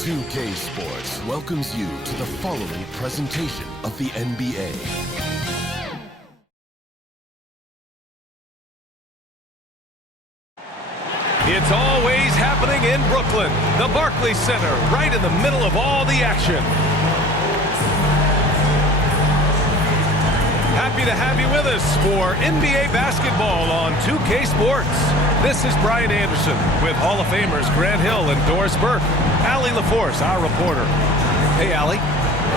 2K Sports welcomes you to the following presentation of the NBA. It's always happening in Brooklyn, the Barclays Center, right in the middle of all the action. Happy to have you with us for NBA basketball on 2K Sports. This is Brian Anderson with Hall of Famers Grant Hill and Doris Burke. Allie LaForce, our reporter. Hey, Allie.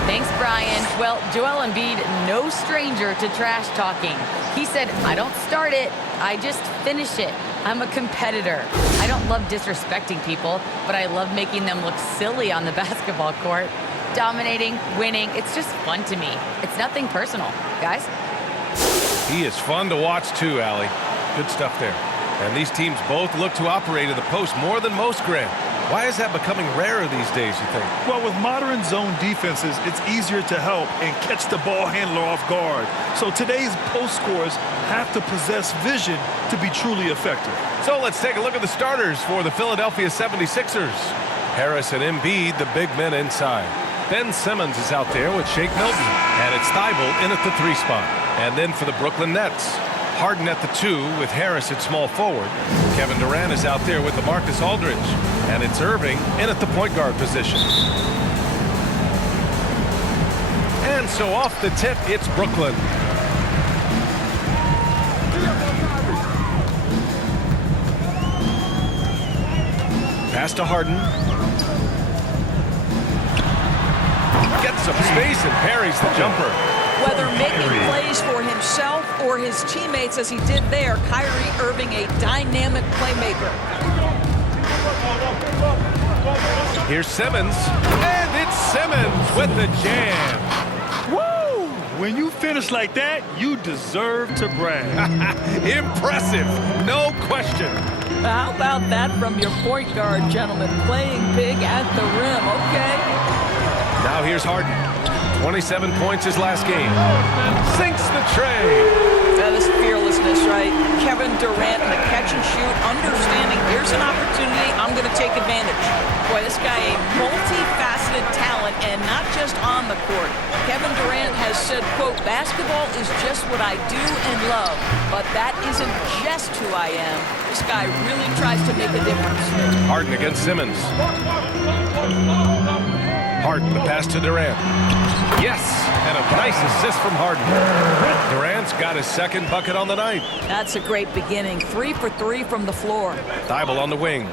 Thanks, Brian. Well, Joel Embiid, no stranger to trash talking. He said, I don't start it, I just finish it. I'm a competitor. I don't love disrespecting people, but I love making them look silly on the basketball court. Dominating, winning, it's just fun to me. It's nothing personal, guys. He is fun to watch too, Allie. Good stuff there. And these teams both look to operate in the post more than most, Grant. Why is that becoming rarer these days, you think? Well, with modern zone defenses, it's easier to help and catch the ball handler off guard. So today's post scorers have to possess vision to be truly effective. So let's take a look at the starters for the Philadelphia 76ers. Harris and Embiid, the big men inside. Ben Simmons is out there with Shake Milton. And it's Thibault in at the 3 spot. And then for the Brooklyn Nets, Harden at the 2 with Harris at small forward. Kevin Durant is out there with LaMarcus Aldridge. And it's Irving in at the point guard position. And so off the tip, it's Brooklyn. Pass to Harden. Gets some space and parries the jumper. Whether making plays for himself or his teammates as he did there, Kyrie Irving, a dynamic playmaker. Here's Simmons, and it's Simmons with the jam. Woo! When you finish like that, you deserve to brag. Impressive, no question. How about that from your point guard, gentlemen? Playing big at the rim, okay? Now here's Harden. 27 points his last game. Sinks the tray. That is fearlessness, right? Kevin Durant in the catch and shoot, understanding here's an opportunity, I'm going to take advantage. Boy, this guy a multifaceted talent, and not just on the court. Kevin Durant has said, quote, basketball is just what I do and love, but that isn't just who I am. This guy really tries to make a difference. Harden against Simmons. Harden, the pass to Durant. Yes, and a nice assist from Harden. Durant's got his second bucket on the night. That's a great beginning. 3 for 3 from the floor. Thibault on the wing.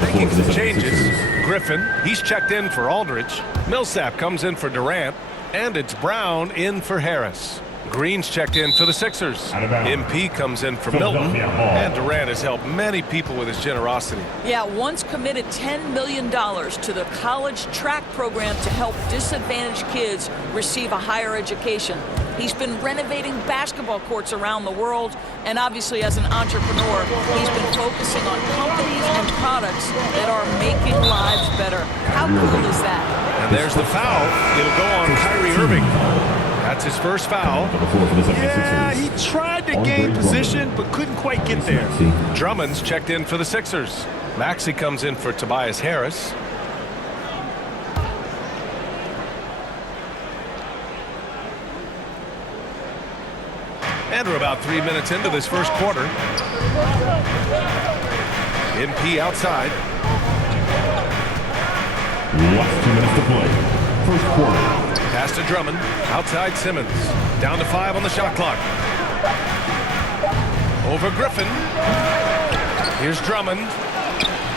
Making some changes. Griffin, he's checked in for Aldridge. Millsap comes in for Durant. And it's Brown in for Harris. Green's checked in for the Sixers. MP comes in for Milton. And Durant has helped many people with his generosity. Yeah, once committed $10 million to the college track program to help disadvantaged kids receive a higher education. He's been renovating basketball courts around the world, and obviously as an entrepreneur, he's been focusing on companies and products that are making lives better. How cool is that? And there's the foul. It'll go on Kyrie Irving. That's his first foul. Yeah, he tried to gain position, but couldn't quite get there. Drummond's checked in for the Sixers. Maxey comes in for Tobias Harris. And we're about 3 minutes into this first quarter. MP outside. Last 2 minutes to play. First quarter. Pass to Drummond. Outside Simmons. Down to 5 on the shot clock. Over Griffin. Here's Drummond.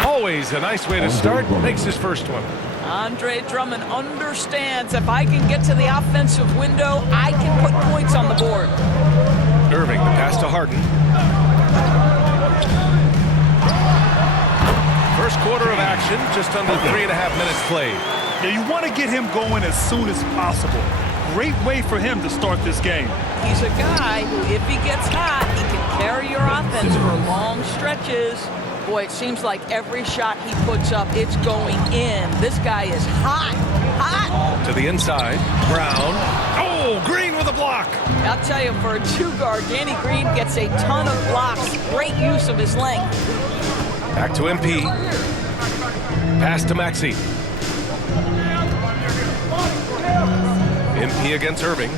Always a nice way to start. Makes his first one. Andre Drummond understands if I can get to the offensive window, I can put points on the board. Irving, the pass to Harden. First quarter of action, just under 3.5 minutes played. Yeah, you want to get him going as soon as possible. Great way for him to start this game. He's a guy who, if he gets hot, he can carry your offense for long stretches. Boy, it seems like every shot he puts up, it's going in. This guy is hot, hot. To the inside, Brown. Oh, Green with a block. I'll tell you, for a 2-guard, Danny Green gets a ton of blocks. Great use of his length. Back to MP. Pass to Maxey. MP against Irving.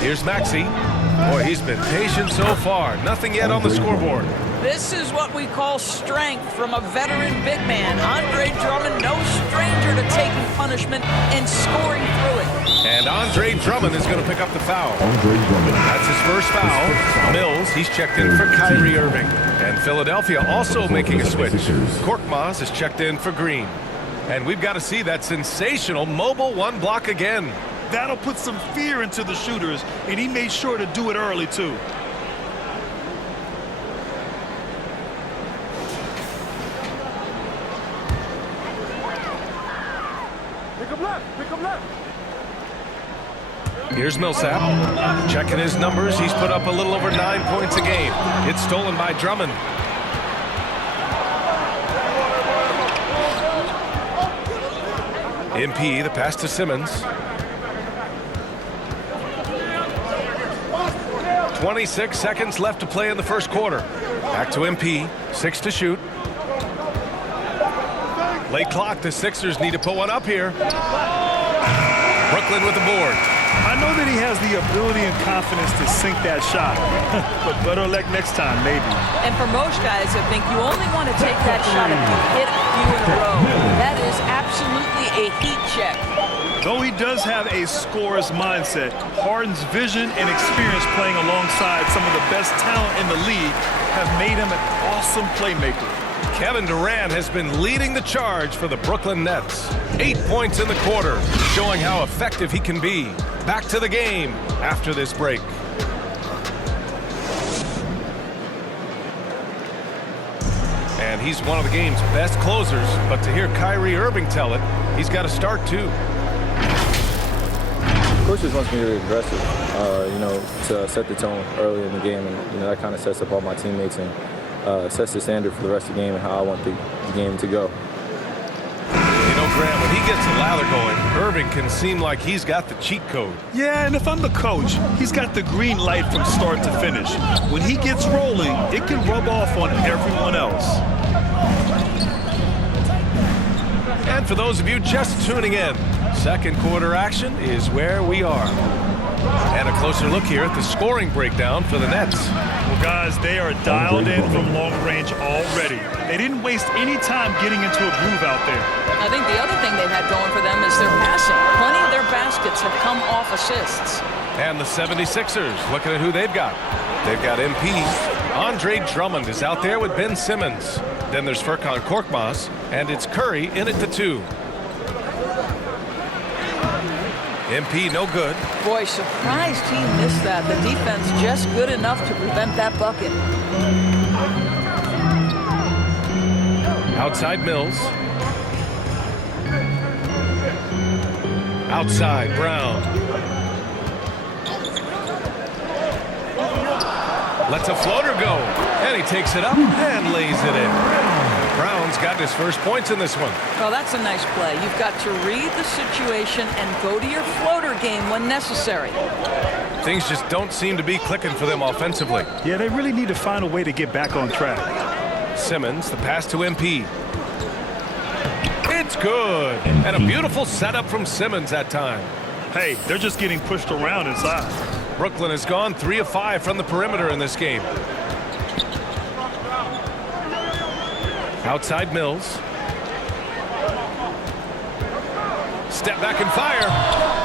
Here's Maxey. Boy, he's been patient so far. Nothing yet on the scoreboard. This is what we call strength from a veteran big man. Andre Drummond, no stranger to taking punishment and scoring through it. And Andre Drummond is going to pick up the foul. Andre Drummond. That's his first foul. Mills, he's checked in for Kyrie Irving. And Philadelphia also making a switch. Korkmaz is checked in for Green. And we've got to see that sensational mobile one block again. That'll put some fear into the shooters, and he made sure to do it early, too. Here's Millsap. Checking his numbers. He's put up a little over 9 points a game. It's stolen by Drummond. MP, the pass to Simmons. 26 seconds left to play in the first quarter. Back to MP. 6 to shoot. Late clock. The Sixers need to put one up here. Brooklyn with the board. I know that he has the ability and confidence to sink that shot, but better luck next time, maybe. And for most guys, I think you only want to take that shot if you hit a few in a row. That is absolutely a heat check. Though he does have a scorer's mindset, Harden's vision and experience playing alongside some of the best talent in the league have made him an awesome playmaker. Kevin Durant has been leading the charge for the Brooklyn Nets. 8 points in the quarter, showing how effective he can be. Back to the game after this break. And he's one of the game's best closers, but to hear Kyrie Irving tell it, he's got to start too. Coach just wants me to be aggressive, to set the tone early in the game, and that kind of sets up all my teammates and sets the standard for the rest of the game and how I want the game to go. Graham, when he gets a lather going, Irving can seem like he's got the cheat code. Yeah, and if I'm the coach, he's got the green light from start to finish. When he gets rolling, it can rub off on everyone else. And for those of you just tuning in, second quarter action is where we are. And a closer look here at the scoring breakdown for the Nets. Well, guys, they are dialed in from long range already. They didn't waste any time getting into a groove out there. I think the other thing they've had going for them is their passing. Plenty of their baskets have come off assists. And the 76ers, looking at who they've got. They've got MP. Andre Drummond is out there with Ben Simmons. Then there's Furkan Korkmaz, and it's Curry in at the 2. MP no good. Boy, surprised he missed that. The defense just good enough to prevent that bucket. Outside Mills. Outside Brown. Lets a floater go. And he takes it up and lays it in. Brown's got his first points in this one. Well, that's a nice play. You've got to read the situation and go to your floater game when necessary. Things just don't seem to be clicking for them offensively. Yeah, they really need to find a way to get back on track. Simmons, the pass to MP. It's good. And a beautiful setup from Simmons that time. Hey, they're just getting pushed around inside. Brooklyn has gone 3 of 5 from the perimeter in this game. Outside Mills. Step back and fire.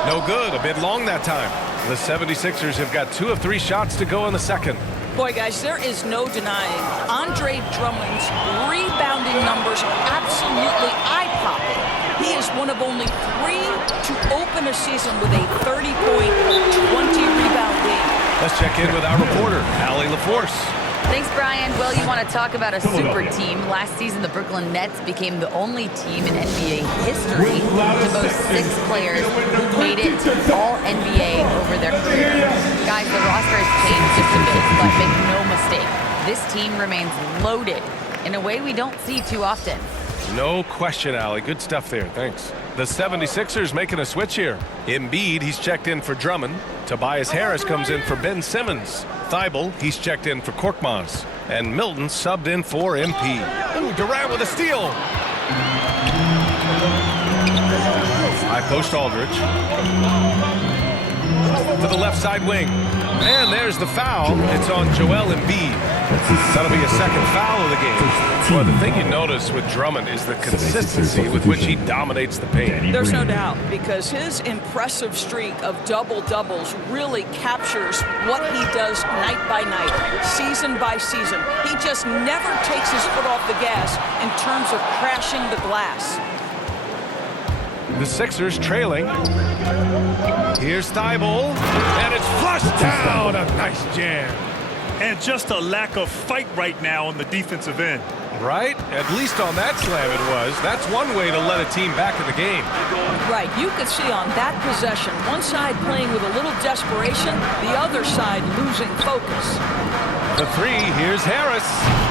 No good. A bit long that time. The 76ers have got 2 of 3 shots to go in the second. Boy, guys, there is no denying Andre Drummond's rebounding numbers absolutely eye-popping. He is one of only 3 to open a season with a 30-point, 20-rebound game. Let's check in with our reporter, Allie LaForce. Thanks, Brian. Well, you want to talk about a super team. Last season, the Brooklyn Nets became the only team in NBA history to boast 6 players who made it to All-NBA over their career. Guys, the roster has changed just a bit, but make no mistake, this team remains loaded in a way we don't see too often. No question, Allie. Good stuff there. Thanks. The 76ers making a switch here. Embiid, he's checked in for Drummond. Tobias Harris comes in for Ben Simmons. Thibault, he's checked in for Korkmaz. And Milton subbed in for MP. Ooh, Durant with a steal. High post Aldridge. To the left side wing. And there's the foul. It's on Joel Embiid. That'll be a second foul of the game. Well, the thing you notice with Drummond is the consistency with which he dominates the paint. There's no doubt, because his impressive streak of double-doubles really captures what he does night by night, season by season. He just never takes his foot off the gas in terms of crashing the glass. The Sixers trailing. Here's Thibault, and it's flushed down. A nice jam. And just a lack of fight right now on the defensive end. Right? At least on that slam it was. That's one way to let a team back in the game. Right. You could see on that possession, one side playing with a little desperation, the other side losing focus. The three, here's Harris.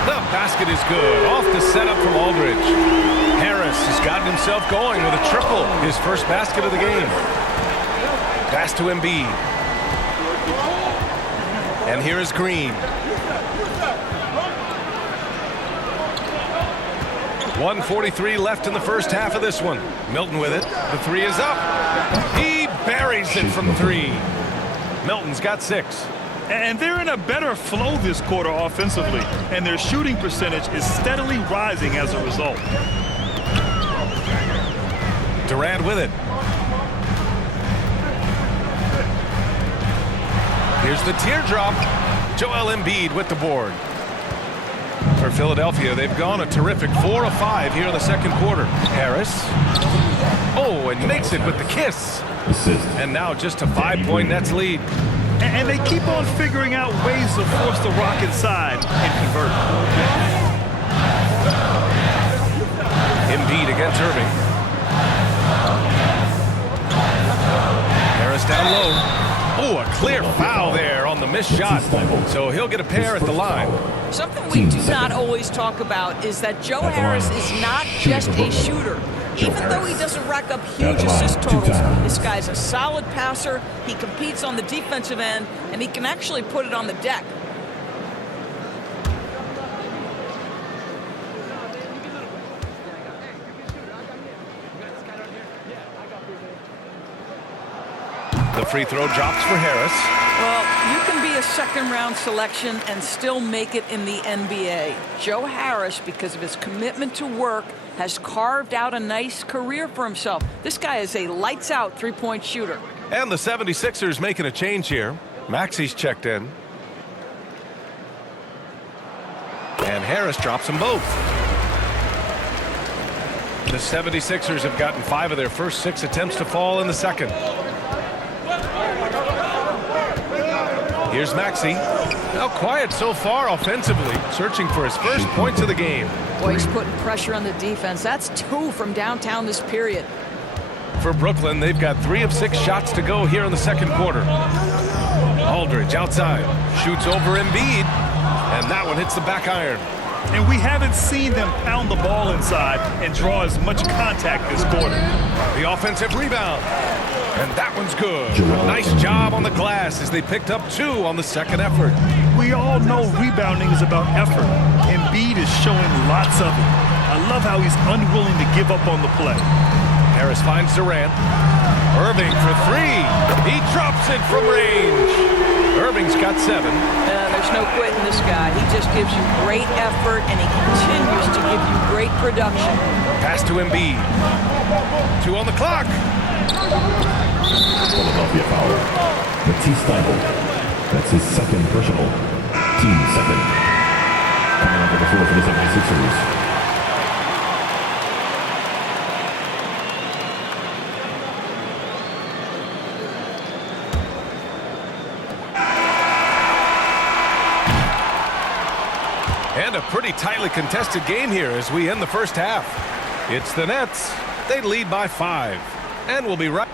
The basket is good. Off the setup from Aldridge. Harris has gotten himself going with a triple. His first basket of the game. Pass to Embiid. And here is Green. 1:43 left in the first half of this one. Milton with it. The three is up. He buries it from three. Milton's got 6. And they're in a better flow this quarter offensively, and their shooting percentage is steadily rising as a result. Durant with it. Here's the teardrop. Joel Embiid with the board. For Philadelphia, they've gone a terrific 4 of 5 here in the second quarter. Harris. Oh, and makes it with the kiss. And now just a 5-point Nets lead. And they keep on figuring out ways to force the rock inside and convert. Embiid against Irving. Harris down low. Oh, a clear foul there on the missed shot. So he'll get a pair at the line. Something we do not always talk about is that Joe Harris is not just a shooter. Even though he doesn't rack up huge assist totals, this guy's a solid passer. He competes on the defensive end, and he can actually put it on the deck. The free throw drops for Harris. Well, you can be a second-round selection and still make it in the NBA. Joe Harris, because of his commitment to work, has carved out a nice career for himself. This guy is a lights-out three-point shooter. And the 76ers making a change here. Maxi's checked in. And Harris drops them both. The 76ers have gotten 5 of their first 6 attempts to fall in the second. Here's Maxey. Now quiet so far offensively, searching for his first points of the game. Boy, he's putting pressure on the defense. That's 2 from downtown this period. For Brooklyn, they've got 3 of 6 shots to go here in the second quarter. Aldridge outside, shoots over Embiid, and that one hits the back iron. And we haven't seen them pound the ball inside and draw as much contact this quarter. The offensive rebound. And that one's good. Nice job on the glass as they picked up 2 on the second effort. We all know rebounding is about effort. Embiid is showing lots of it. I love how he's unwilling to give up on the play. Harris finds Durant. Irving for 3. He drops it from range. Irving's got 7. There's no quitting this guy. He just gives you great effort, and he continues to give you great production. Pass to Embiid. 2 on the clock. Philadelphia foul. Matisse Thibault. That's his second personal. Team second. Coming onto the floor for the 76ers. And a pretty tightly contested game here as we end the first half. It's the Nets. They lead by 5. And we'll be right.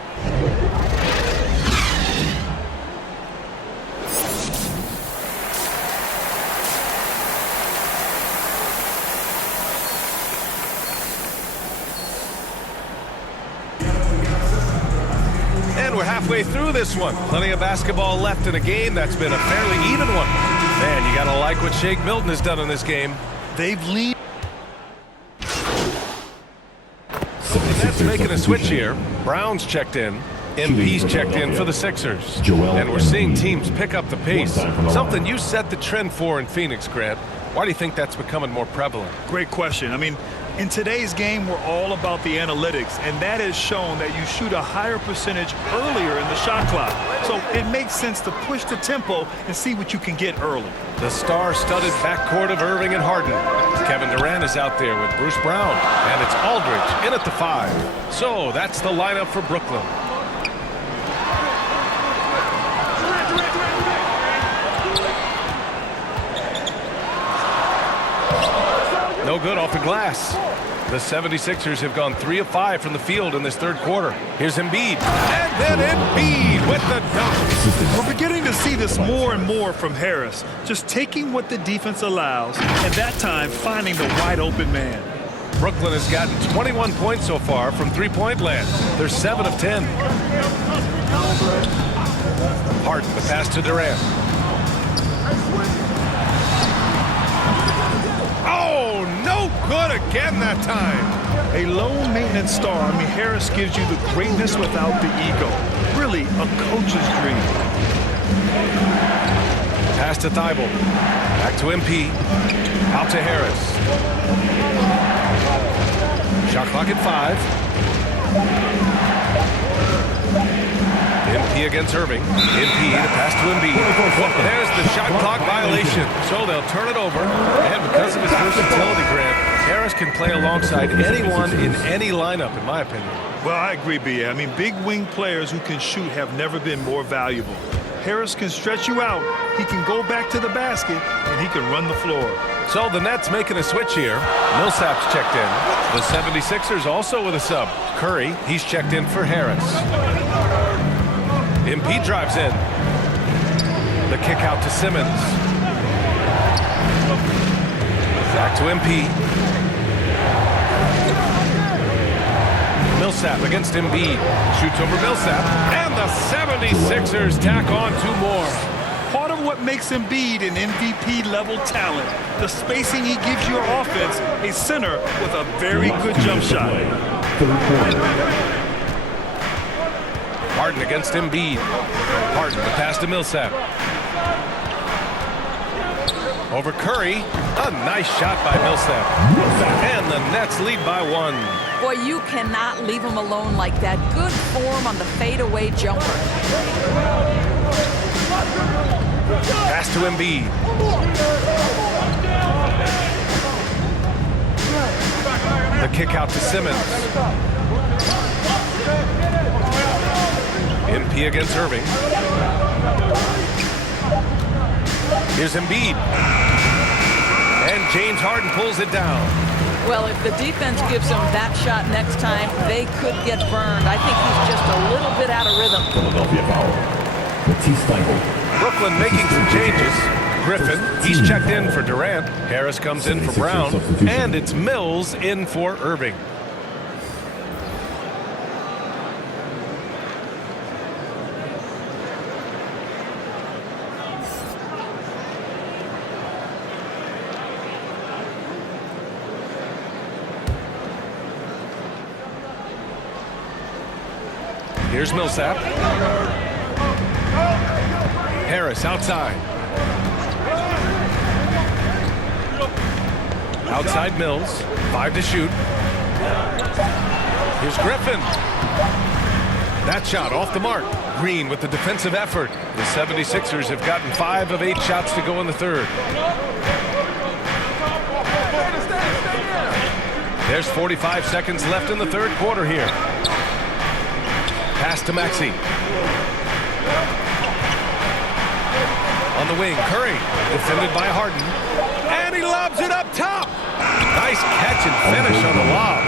halfway through this one. Plenty of basketball left in a game that's been a fairly even one. Man, you got to like what Shake Milton has done in this game. They've leaned. That's making a switch here. Brown's checked in. MP's checked in for the Sixers. And we're seeing teams pick up the pace. Something you set the trend for in Phoenix, Grant. Why do you think that's becoming more prevalent? Great question. I mean, in today's game, we're all about the analytics, and that has shown that you shoot a higher percentage earlier in the shot clock. So it makes sense to push the tempo and see what you can get early. The star-studded backcourt of Irving and Harden. Kevin Durant is out there with Bruce Brown, and it's Aldridge in at the 5. So that's the lineup for Brooklyn. No good off the glass. The 76ers have gone 3 of 5 from the field in this third quarter. Here's Embiid. And then Embiid with the dunk. We're beginning to see this more and more from Harris. Just taking what the defense allows, and that time finding the wide open man. Brooklyn has gotten 21 points so far from three-point land. They're 7 of 10. Harden, the pass to Durant. Oh, no good again that time. A low-maintenance star. I mean, Harris gives you the greatness without the ego. Really, a coach's dream. Pass to Thibault. Back to MP. Out to Harris. Shot clock at 5. MP against Irving. MP to pass to Embiid. There's the shot clock violation. So they'll turn it over. And because of his versatility, Grant, Harris can play alongside anyone in any lineup, in my opinion. Well, I agree, B.A. I mean, big wing players who can shoot have never been more valuable. Harris can stretch you out. He can go back to the basket, and he can run the floor. So the Nets making a switch here. Millsap's checked in. The 76ers also with a sub. Curry, he's checked in for Harris. MP drives in. The kick out to Simmons. Back to MP. Millsap against Embiid. Shoots over Millsap. And the 76ers tack on 2 more. Part of what makes Embiid an MVP-level talent, the spacing he gives your offense, a center with a very good jump shot. Harden against Embiid. Harden, the pass to Millsap. Over Curry. A nice shot by Millsap. And the Nets lead by 1. Boy, you cannot leave him alone like that. Good form on the fadeaway jumper. Pass to Embiid. The kick out to Simmons. MP against Irving. Here's Embiid. And James Harden pulls it down. Well, if the defense gives him that shot next time, they could get burned. I think he's just a little bit out of rhythm. Philadelphia foul. Brooklyn making some changes. Griffin, he's checked in for Durant. Harris comes in for Brown. And it's Mills in for Irving. Here's Millsap. Harris outside. Outside Mills. 5 to shoot. Here's Griffin. That shot off the mark. Green with the defensive effort. The 76ers have gotten 5 of 8 shots to go in the third. There's 45 seconds left in the third quarter here. Pass to Maxey. On the wing, Curry, defended by Harden. And he lobs it up top. Nice catch and finish on the lob.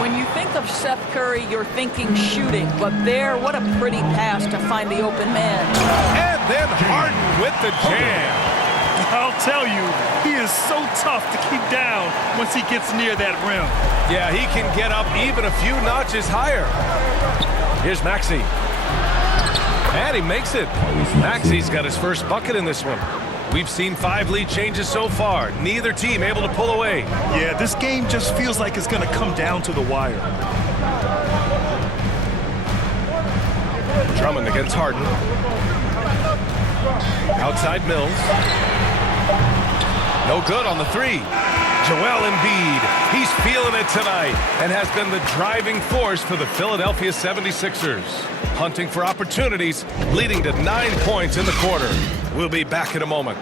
When you think of Seth Curry, you're thinking shooting. But there, what a pretty pass to find the open man. And then Harden with the jam. I'll tell you, he is so tough to keep down once he gets near that rim. Yeah, he can get up even a few notches higher. Here's Maxey. And he makes it. Maxey's got his first bucket in this one. We've seen 5 lead changes so far. Neither team able to pull away. Yeah, this game just feels like it's going to come down to the wire. Drummond against Harden. Outside Mills. No good on the 3. Joel Embiid, he's feeling it tonight and has been the driving force for the Philadelphia 76ers. Hunting for opportunities, leading to 9 points in the quarter. We'll be back in a moment.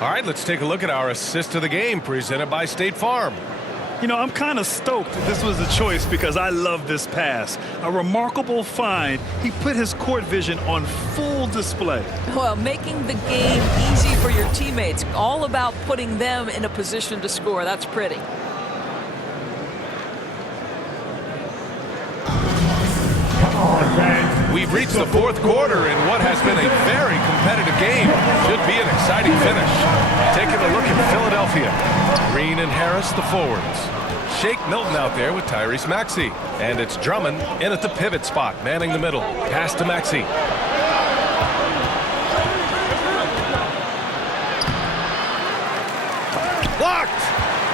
All right, let's take a look at our assist of the game presented by State Farm. You know, I'm kind of stoked that this was a choice because I love this pass. A remarkable find. He put his court vision on full display. Well, making the game easy for your teammates. All about putting them in a position to score. That's pretty. We've reached the 4th quarter in what has been a very competitive game. Should be an exciting finish. Taking a look at Philadelphia. Green and Harris, the forwards. Shake Milton out there with Tyrese Maxey. And it's Drummond in at the pivot spot, manning the middle. Pass to Maxey. Blocked!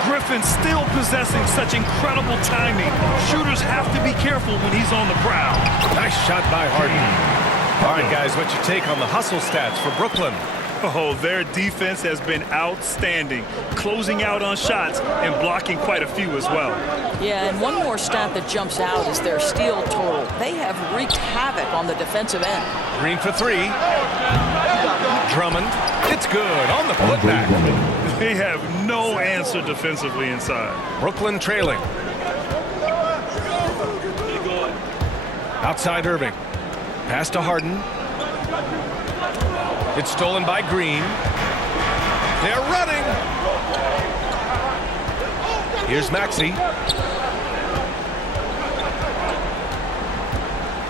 Griffin still possessing such incredible timing. Shooters have to be careful when he's on the prowl. Nice shot by Harden. All right, guys, what's your take on the hustle stats for Brooklyn? Oh, their defense has been outstanding, closing out on shots and blocking quite a few as well. Yeah, and one more stat that jumps out is their steal total. They have wreaked havoc on the defensive end. Green for 3. Drummond. It's good on the putback. They have no answer defensively inside. Brooklyn trailing. Outside Irving. Pass to Harden. It's stolen by Green. They're running. Here's Maxey.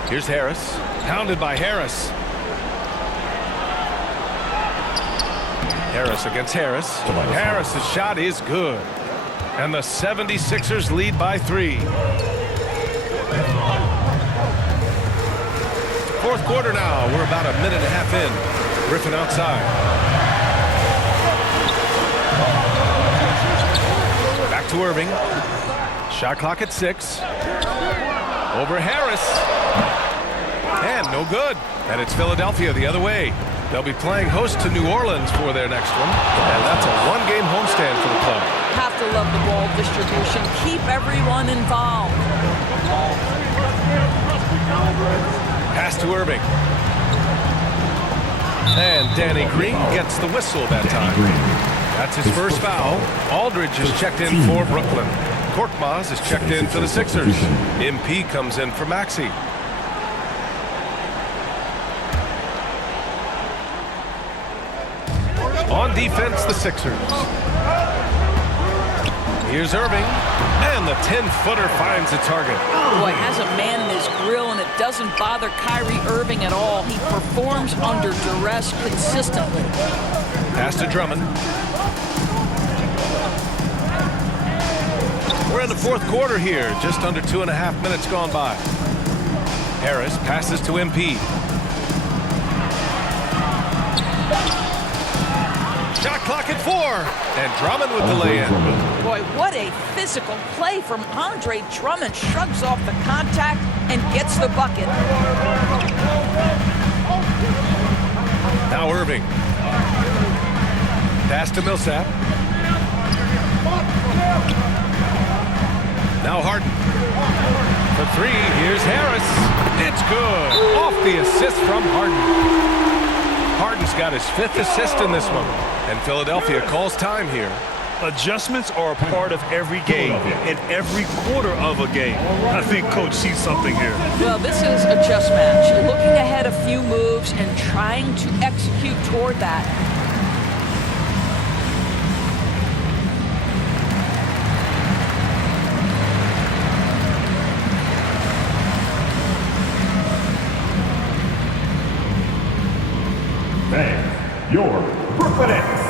Here's Harris. Pounded by Harris. Harris against Harris. Harris's shot is good. And the 76ers lead by 3. 4th quarter now. We're about a minute and a half in. Griffin outside. Back to Irving. Shot clock at 6. Over Harris. And no good. And it's Philadelphia the other way. They'll be playing host to New Orleans for their next one. And that's a 1-game homestand for the club. Have to love the ball distribution. Keep everyone involved. Pass to Irving. And Danny Green gets the whistle that time. That's his first foul. Aldridge is checked in for Brooklyn. Korkmaz is checked in for the Sixers. MP comes in for Maxey. On defense, the Sixers. Here's Irving. And the 10-footer finds a target. Boy, has a man in his grill, and it doesn't bother Kyrie Irving at all. He performs under duress consistently. Pass to Drummond. We're in the 4th quarter here. Just under 2.5 minutes gone by. Harris passes to MP. Shot clock at 4. And Drummond with the lay-in. Boy, what a physical play from Andre Drummond. Shrugs off the contact and gets the bucket. Now Irving. Pass to Millsap. Now Harden. For 3, here's Harris. It's good. Off the assist from Harden. Harden's got his 5th assist in this one. And Philadelphia calls time here. Adjustments are a part of every game and every quarter of a game. I think Coach sees something here. Well, this is a chess match. Looking ahead a few moves and trying to execute toward that. Fans, your Brooklyn Nets.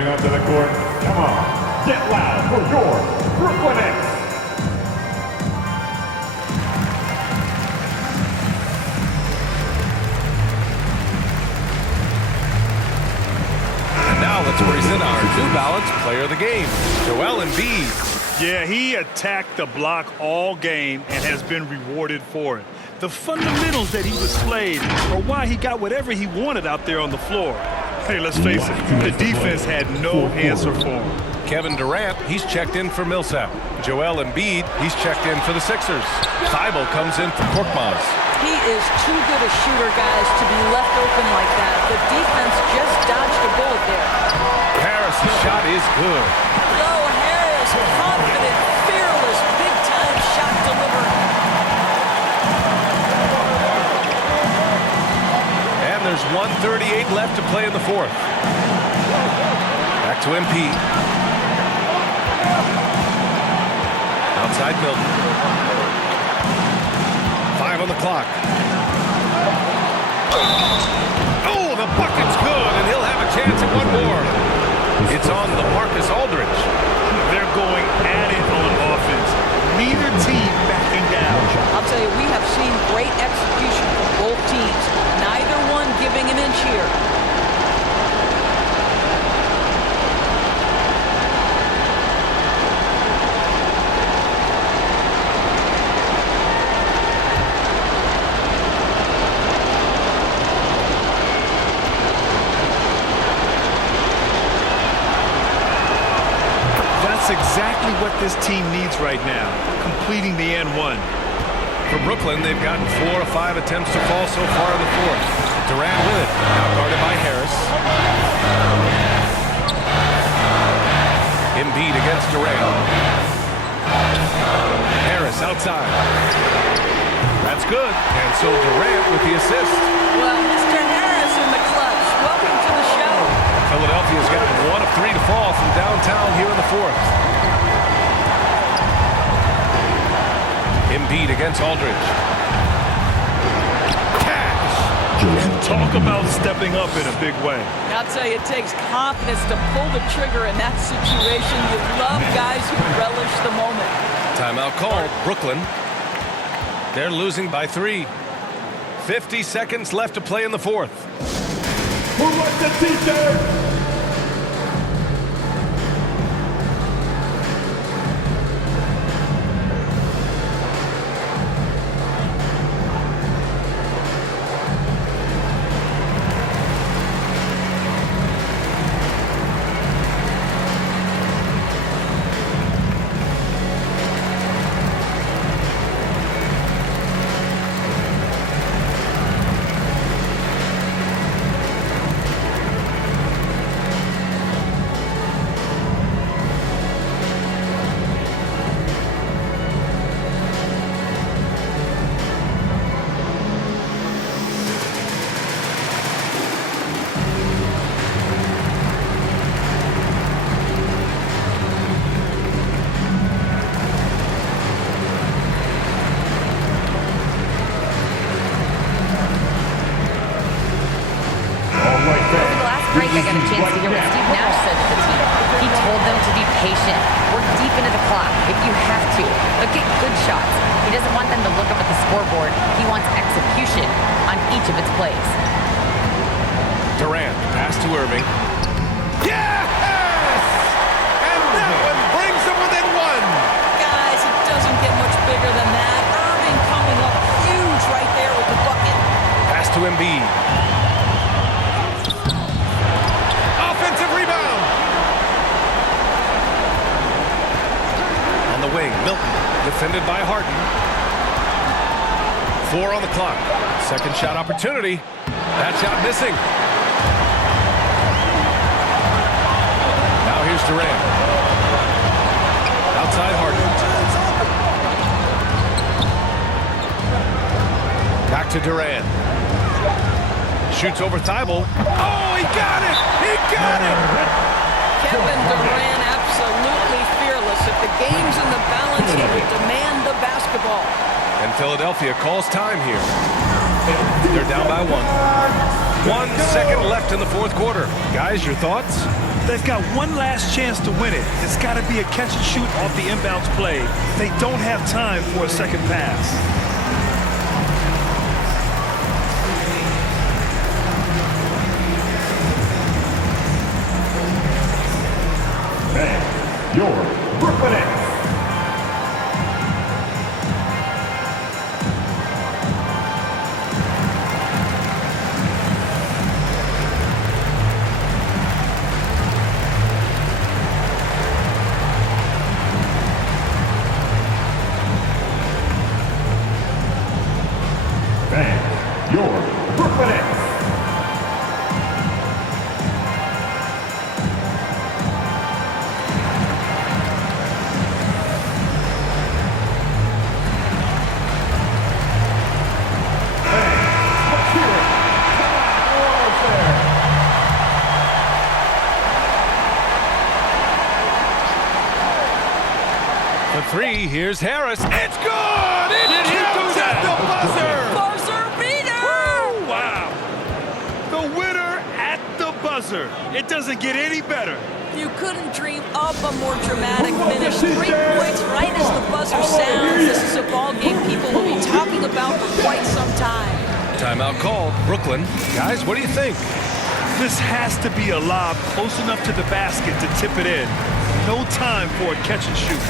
Stepping onto the court. Come on, get loud for your Brooklyn Nets. And now let's present our New Balance Player of the Game, Joel Embiid. Yeah, he attacked the block all game and has been rewarded for it. The fundamentals that he displayed are why he got whatever he wanted out there on the floor. Hey, let's face it, the defense had no answer for him. Kevin Durant, he's checked in for Millsap. Joel Embiid, he's checked in for the Sixers. Thibault comes in for Korkmaz. He is too good a shooter, guys, to be left open like that. The defense just dodged a bullet there. Harris, the shot is good. Low Harris, confident, fearless, big-time shot delivery. And there's 1:38 left to play in the fourth. Back to MP. Outside Milton. 5 on the clock. Oh, the bucket's good, and he'll have a chance at one more. It's on LaMarcus Aldridge. They're going at it on offense. Neither team backing down. I'll tell you, we have seen great execution from both teams. Neither one giving an inch here. Exactly what this team needs right now, completing the N1. For Brooklyn, they've gotten 4 of 5 attempts to fall so far in the fourth. Durant with it, now guarded by Harris. Embiid against Durant. Harris outside. That's good, and so Durant with the assist. Well, Mr. Harris in the clutch. Welcome to the show. Philadelphia's gotten 1 of 3 to fall from downtown here in the fourth. Embiid against Aldridge. Cash. And talk about stepping up in a big way. I'll tell you, it takes confidence to pull the trigger in that situation. You love guys who relish the moment. Timeout called. Brooklyn. They're losing by 3. 50 seconds left to play in the fourth. Who wants the t-shirt? Break, I got a chance to hear what Steve Nash said to the team. He told them to be patient, work deep into the clock if you have to, but get good shots. He doesn't want them to look up at the scoreboard. He wants execution on each of its plays. Durant, pass to Irving. Yes! And that one brings them within 1. Guys, it doesn't get much bigger than that. Irving coming up huge right there with the bucket. Pass to Embiid. Offensive rebound. On the wing, Milton, defended by Harden. 4 on the clock. Second shot opportunity. That shot missing. Now here's Durant. Outside Harden. Back to Durant. Shoots over Thibault. Oh, he got it! He got it! Kevin Durant absolutely fearless. If the game's in the balance, he would demand the basketball. And Philadelphia calls time here. They're down by 1. 1 second left in the fourth quarter. Guys, your thoughts? They've got one last chance to win it. It's got to be a catch and shoot off the inbounds play. They don't have time for a second pass. And your Brooklyn Nets. And your Brooklyn Nets. For three, here's Harris. It's good! It counts at the buzzer! Buzzer beater! Woo! Wow. The winner at the buzzer. It doesn't get any better. You couldn't dream up a more dramatic finish. 3 points right as the buzzer sounds. This is a ball game people will be talking about for quite some time. Timeout called. Brooklyn. Guys, what do you think? This has to be a lob close enough to the basket to tip it in. No time for a catch and shoot.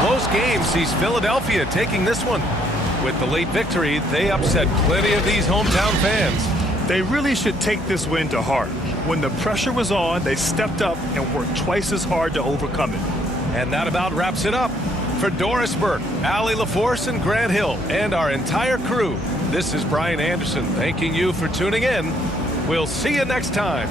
Close game sees Philadelphia taking this one. With the late victory, they upset plenty of these hometown fans. They really should take this win to heart. When the pressure was on, they stepped up and worked twice as hard to overcome it. And that about wraps it up. For Doris Burke, Allie LaForce, and Grant Hill, and our entire crew, this is Brian Anderson thanking you for tuning in. We'll see you next time.